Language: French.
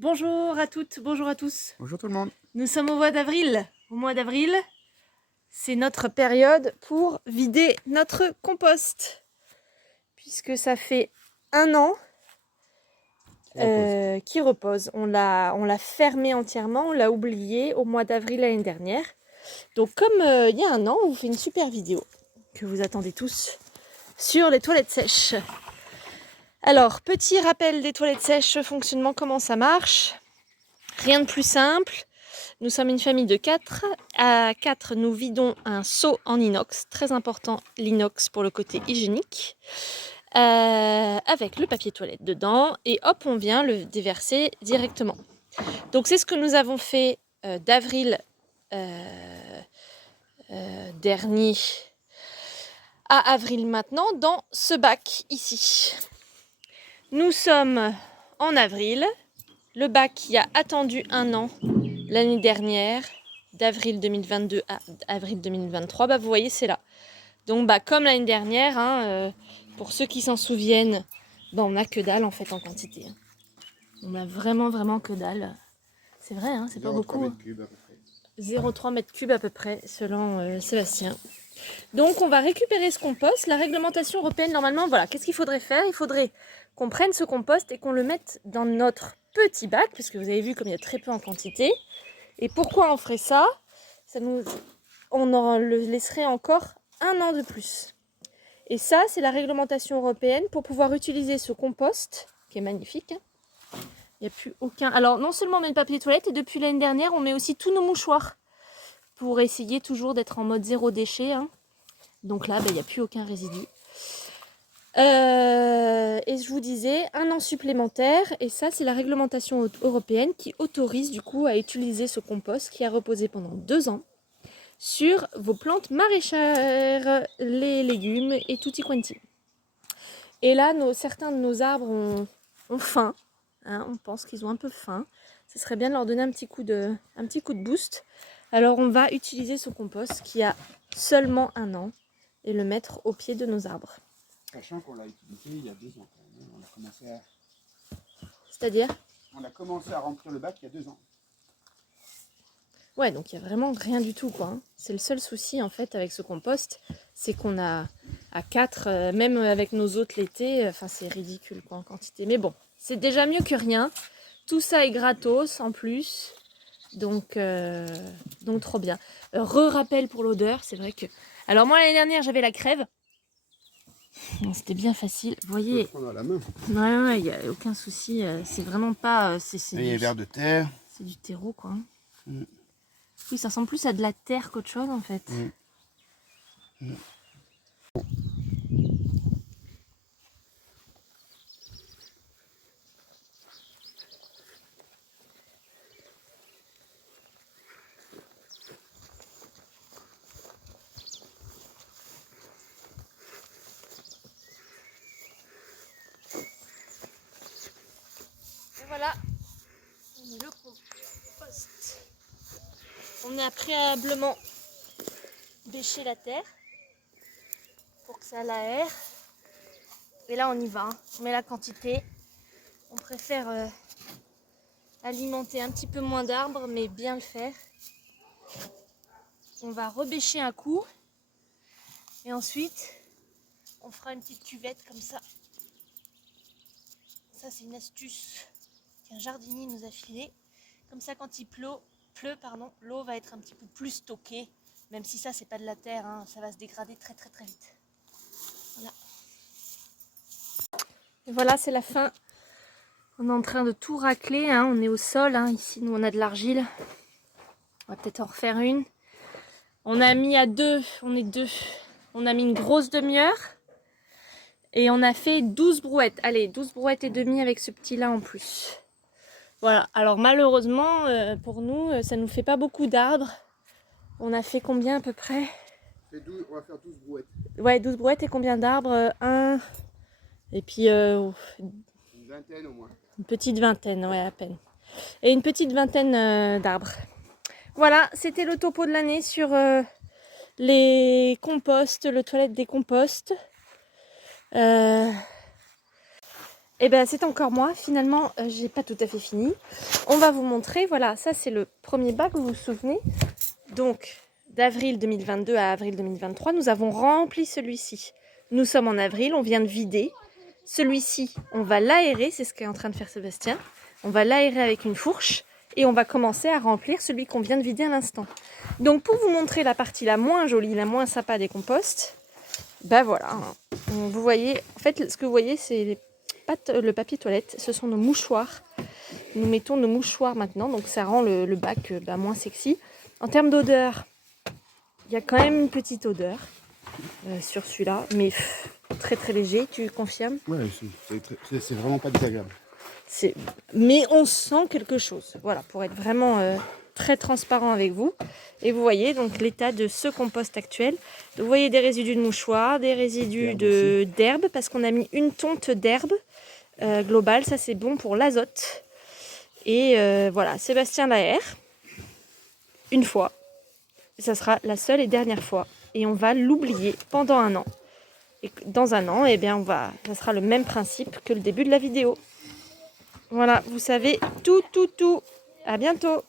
Bonjour à toutes, bonjour à tous. Bonjour tout le monde. Nous sommes au mois d'avril. Au mois d'avril, c'est notre période pour vider notre compost. Puisque ça fait un an qui repose. On l'a fermé entièrement, on l'a oublié au mois d'avril l'année dernière. Donc comme il y a un an, on vous fait une super vidéo que vous attendez tous sur les toilettes sèches. Alors, petit rappel des toilettes sèches, fonctionnement, comment ça marche. Rien de plus simple. Nous sommes une famille de 4. À 4, nous vidons un seau en inox. Très important, l'inox pour le côté hygiénique. Avec le papier toilette dedans. Et hop, on vient le déverser directement. Donc c'est ce que nous avons fait d'avril dernier à avril maintenant dans ce bac ici. Nous sommes en avril. Le bac qui a attendu un an l'année dernière, d'avril 2022 à avril 2023, bah, vous voyez, c'est là. Donc, bah, comme l'année dernière, pour ceux qui s'en souviennent, bah, on n'a que dalle en fait en quantité. On a vraiment que dalle. C'est vrai, hein, c'est pas beaucoup. 0,3 mètres cubes à peu près, selon Sébastien. Donc, on va récupérer ce compost. La réglementation européenne, normalement, voilà, qu'est-ce qu'il faudrait faire? Il faudrait qu'on prenne ce compost et qu'on le mette dans notre petit bac, parce que vous avez vu comme il y a très peu en quantité. Et pourquoi on ferait ça? On en le laisserait encore un an de plus. Et ça, c'est la réglementation européenne pour pouvoir utiliser ce compost, qui est magnifique. Il n'y a plus aucun... Alors, non seulement on met le papier toilette, et depuis l'année dernière, on met aussi tous nos mouchoirs pour essayer toujours d'être en mode zéro déchet. Hein. Donc là, il n'y a plus aucun résidu. Et je vous disais, un an supplémentaire, et ça c'est la réglementation européenne qui autorise du coup à utiliser ce compost qui a reposé pendant 2 ans sur vos plantes maraîchères, les légumes et tutti quanti. Et là, certains de nos arbres ont faim, hein, on pense qu'ils ont un peu faim, ce serait bien de leur donner un petit coup de boost. Alors on va utiliser ce compost qui a seulement un an et le mettre au pied de nos arbres. Sachant qu'on l'a utilisé il y a 2 ans. On a commencé à... C'est-à-dire ? On a commencé à remplir le bac il y a 2 ans. Ouais, donc il n'y a vraiment rien du tout, quoi. Hein. C'est le seul souci, en fait, avec ce compost, c'est qu'on a à 4, même avec nos autres l'été, enfin c'est ridicule, quoi, en quantité. Mais bon, c'est déjà mieux que rien. Tout ça est gratos, en plus. Donc trop bien. Rappel pour l'odeur, c'est vrai que... Alors moi, l'année dernière, j'avais la crève. C'était bien facile. Vous voyez, prendre à la main. Non, il n'y a aucun souci. C'est vraiment pas... Il y a vers de terre. C'est du terreau, quoi. Oui, ça ressemble plus à de la terre qu'autre chose, en fait. Et voilà, le compost. On a préalablement bêché la terre pour que ça l'aère. Et là, on y va. Hein. On met la quantité. On préfère alimenter un petit peu moins d'arbres, mais bien le faire. On va rebêcher un coup. Et ensuite, on fera une petite cuvette comme ça. Ça, c'est une astuce qu'un jardinier nous a filée. Comme ça, quand il pleut, l'eau va être un petit peu plus stockée. Même si ça, c'est pas de la terre, hein, ça va se dégrader très vite. Voilà. Et voilà, c'est la fin. On est en train de tout racler, hein. On est au sol, hein. Ici, nous, on a de l'argile. On va peut-être en refaire une. On a mis à 2, on est 2. On a mis une grosse demi-heure. Et on a fait 12 brouettes. Allez, 12 brouettes et demie avec ce petit-là en plus. Voilà, alors malheureusement, pour nous, ça nous fait pas beaucoup d'arbres. On a fait combien à peu près? On va faire 12 brouettes. Ouais, 12 brouettes et combien d'arbres? 1. Et puis... une vingtaine au moins. Une petite vingtaine, ouais, à peine. Et une petite vingtaine d'arbres. Voilà, c'était le topo de l'année sur les composts, le toilette des composts. Et ben c'est encore moi. Finalement, j'ai pas tout à fait fini. On va vous montrer. Voilà, ça c'est le premier bac, vous vous souvenez. Donc, d'avril 2022 à avril 2023, nous avons rempli celui-ci. Nous sommes en avril, on vient de vider. Celui-ci, on va l'aérer, c'est ce qu'est en train de faire Sébastien. On va l'aérer avec une fourche et on va commencer à remplir celui qu'on vient de vider à l'instant. Donc, pour vous montrer la partie la moins jolie, la moins sympa des composts, ben voilà. Vous voyez, en fait, ce que vous voyez, c'est le papier toilette, ce sont nos mouchoirs. Nous mettons nos mouchoirs maintenant, donc ça rend le bac moins sexy. En termes d'odeur, il y a quand même une petite odeur sur celui-là, mais très très léger, tu confirmes? Ouais, c'est vraiment pas désagréable. Mais on sent quelque chose, voilà, pour être vraiment très transparent avec vous. Et vous voyez donc l'état de ce compost actuel. Vous voyez des résidus de mouchoirs, des résidus d'herbe, parce qu'on a mis une tonte d'herbe globale, ça c'est bon pour l'azote. Et voilà, Sébastien l'aère une fois. Ça sera la seule et dernière fois. Et on va l'oublier pendant un an. Et dans un an, eh bien, ça sera le même principe que le début de la vidéo. Voilà, vous savez tout. À bientôt.